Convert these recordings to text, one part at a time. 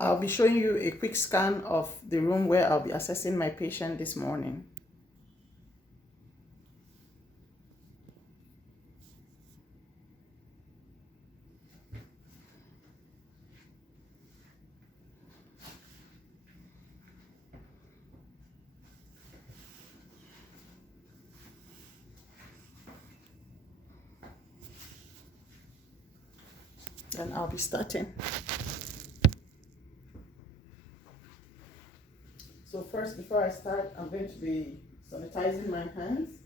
I'll be showing you a quick scan of the room where I'll be assessing my patient this morning. Then I'll be starting. So first, before I start, I'm going to be sanitizing my hands.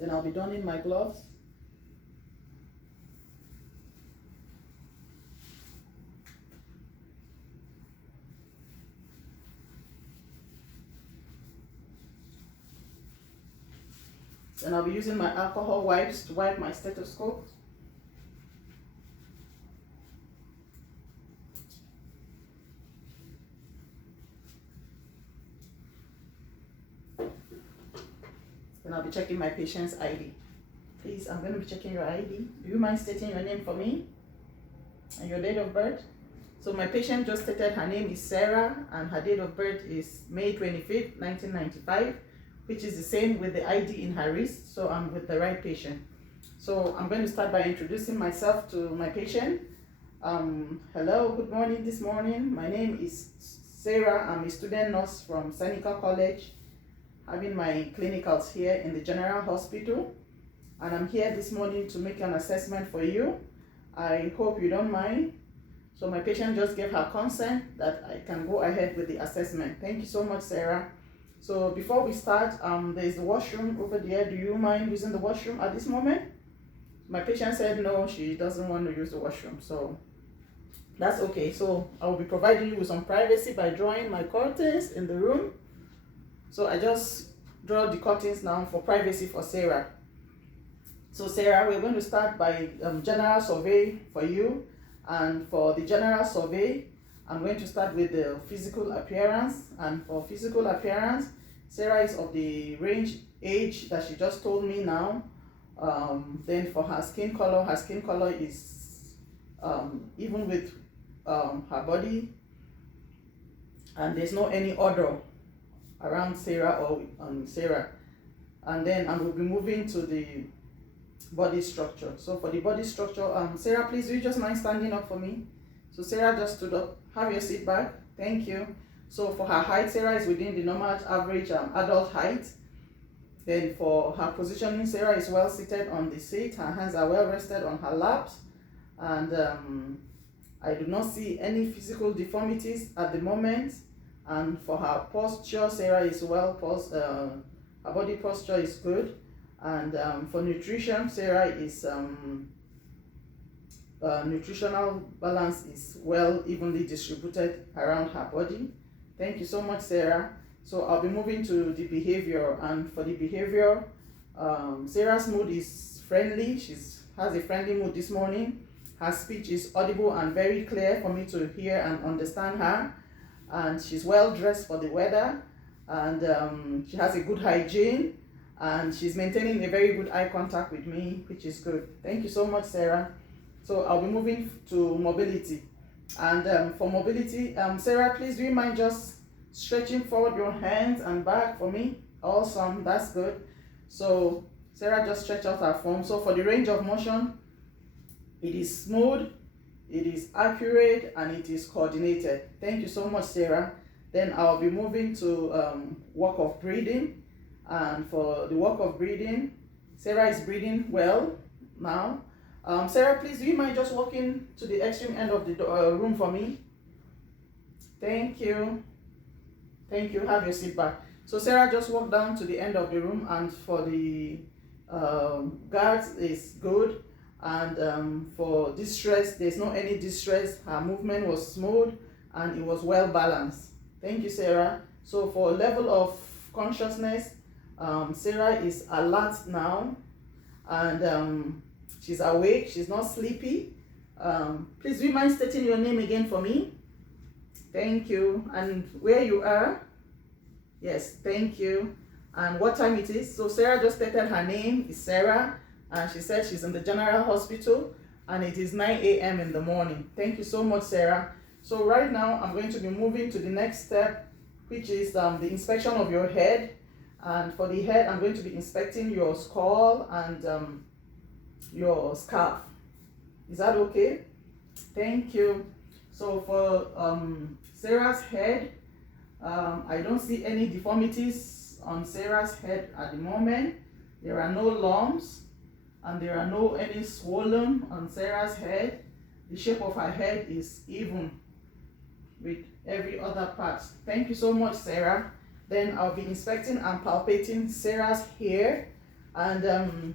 Then I'll be donning my gloves. Then I'll be using my alcohol wipes to wipe my stethoscope. Then I'll be checking my patient's ID. Please, I'm going to be checking your ID. Do you mind stating your name for me and your date of birth? So my patient just stated her name is Sarah and her date of birth is May 25th, 1995, which is the same with the ID in her wrist. So I'm with the right patient. So I'm going to start by introducing myself to my patient. Hello, good morning this morning. My name is Sarah. I'm a student nurse from Seneca College, having my clinicals here in the General Hospital. And I'm here this morning to make an assessment for you. I hope you don't mind. So my patient just gave her consent that I can go ahead with the assessment. Thank you so much, Sarah. So before we start, there's the washroom over there. Do you mind using the washroom at this moment? My patient said no, she doesn't want to use the washroom. So that's okay. So I will be providing you with some privacy by drawing my curtains in the room. So I just draw the curtains now for privacy for Sarah. So Sarah, we're going to start by general survey for you. And for the general survey, I'm going to start with the physical appearance. And for physical appearance, Sarah is of the range age that she just told me now. Then for her skin color is even with her body. And there's no any odor around Sarah or Sarah. And then I will be moving to the body structure. So for the body structure, Sarah, please, do you just mind standing up for me? So Sarah just stood up. Have your seat back. Thank you. So for her height, Sarah is within the normal average adult height. Then for her positioning, Sarah is well seated on the seat. Her hands are well rested on her laps. And I do not see any physical deformities at the moment. And for her posture, Sarah is well posed. Her body posture is good. And for nutrition, Sarah is nutritional balance is well evenly distributed around her body. Thank you so much, Sarah. So I'll be moving to the behavior, and for the behavior, Sarah's mood is friendly. She has a friendly mood this morning. Her speech is audible and very clear for me to hear and understand her. And she's well dressed for the weather, and she has a good hygiene. And she's maintaining a very good eye contact with me, which is good. Thank you so much, Sarah. So I'll be moving to mobility. And for mobility, Sarah, please, do you mind just stretching forward your hands and back for me? Awesome, that's good. So Sarah just stretched out her form. So for the range of motion, it is smooth, it is accurate, and it is coordinated. Thank you so much, Sarah. Then I'll be moving to work of breathing. And for the work of breathing, Sarah is breathing well now. Sarah, please, do you mind just walking to the extreme end of the room for me? Thank you. Thank you. Have your seat back. So Sarah just walked down to the end of the room, and for the guards is good. And for distress, there's no any distress. Her movement was smooth and it was well balanced. Thank you, Sarah. So for level of consciousness, Sarah is alert now, and she's awake. She's not sleepy. Please, do you mind stating your name again for me? Thank you. And where you are? Yes, thank you. and what time it is. So Sarah just stated her name is Sarah, and she said she's in the general hospital, and it is 9 a.m. in the morning. Thank you so much, Sarah. So right now I'm going to be moving to the next step, which is the inspection of your head. And for the head, I'm going to be inspecting your skull and your scalp. Is that okay? Thank you. So for Sarah's head, I don't see any deformities on Sarah's head at the moment. There are no lumps, and there are no any swollen on Sarah's head. The shape of her head is even with every other part. Thank you so much, Sarah. Then I'll be inspecting and palpating Sarah's hair, and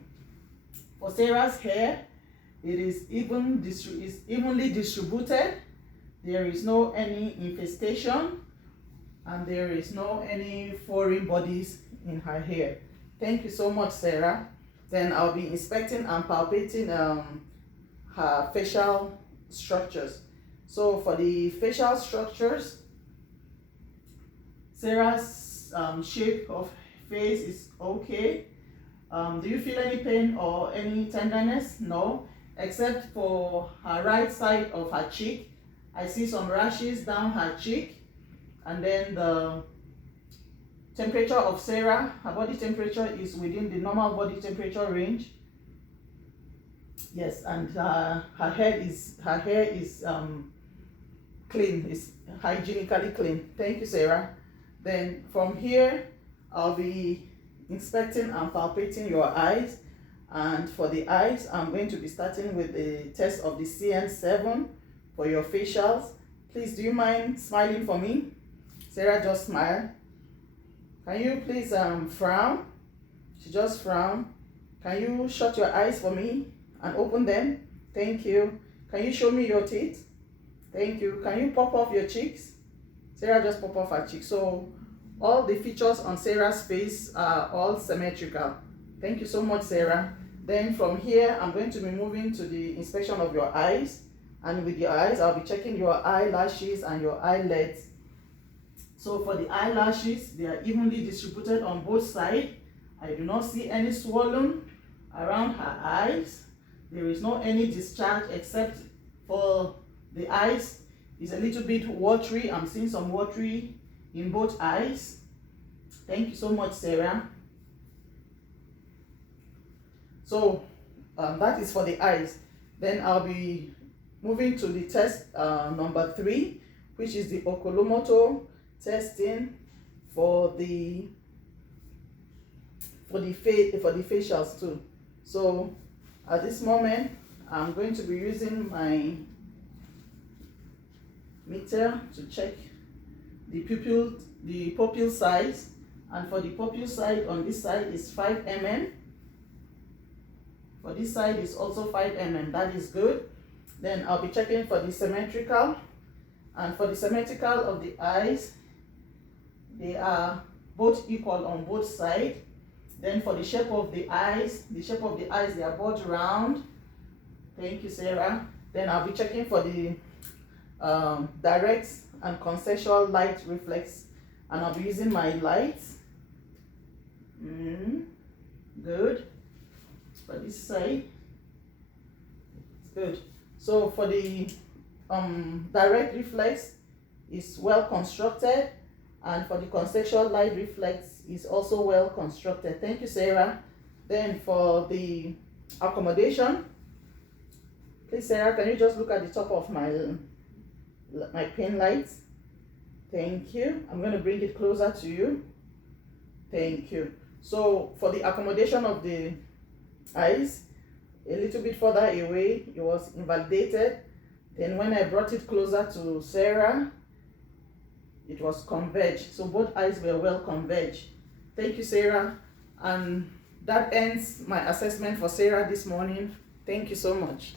for Sarah's hair, it is evenly distributed. There is no any infestation, and there is no any foreign bodies in her hair. Thank you so much, Sarah. Then I'll be inspecting and palpating her facial structures. So for the facial structures, Sarah's shape of face is okay. Do you feel any pain or any tenderness? No, except for her right side of her cheek. I see some rashes down her cheek, and then the temperature of Sarah, her body temperature is within the normal body temperature range. Yes, and her hair is clean, is hygienically clean. Thank you, Sarah. Then from here, I'll be inspecting and palpating your eyes. And for the eyes, I'm going to be starting with the test of the CN7 for your facials. Please, do you mind smiling for me? Sarah, just smile. Can you please frown? She just frowned. Can you shut your eyes for me and open them? Thank you. Can you show me your teeth? Thank you. Can you pop off your cheeks? Sarah just pop off her cheeks. So all the features on Sarah's face are all symmetrical. Thank you so much, Sarah. Then from here, I'm going to be moving to the inspection of your eyes. And with your eyes, I'll be checking your eyelashes and your eyelids. So for the eyelashes, they are evenly distributed on both sides. I do not see any swollen around her eyes. There is no any discharge except for the eyes. It's a little bit watery. I'm seeing some watery in both eyes. Thank you so much, Sarah. So that is for the eyes. Then I'll be moving to the test number 3, which is the oculomotor testing for the facials too. So at this moment, I'm going to be using my meter to check the pupil size, and for the pupil size on this side is 5 mm. For this side is also 5 mm. That is good. Then I'll be checking for the symmetrical, and for the symmetrical of the eyes, they are both equal on both sides. Then for the shape of the eyes, they are both round. Thank you, Sarah. Then I'll be checking for the direct and consensual light reflex, and I'll be using my lights. Good. For this side, it's good. So for the direct reflex is well constructed, and for the consensual light reflex is also well constructed. Thank you, Sarah. Then for the accommodation, please, Sarah, can you just look at the top of my pen lights? Thank you. I'm going to bring it closer to you. Thank you. So for the accommodation of the eyes, a little bit further away, it was invalidated. Then when I brought it closer to Sarah, it was converged. So both eyes were well converged. Thank you, Sarah. And that ends my assessment for Sarah this morning. Thank you so much.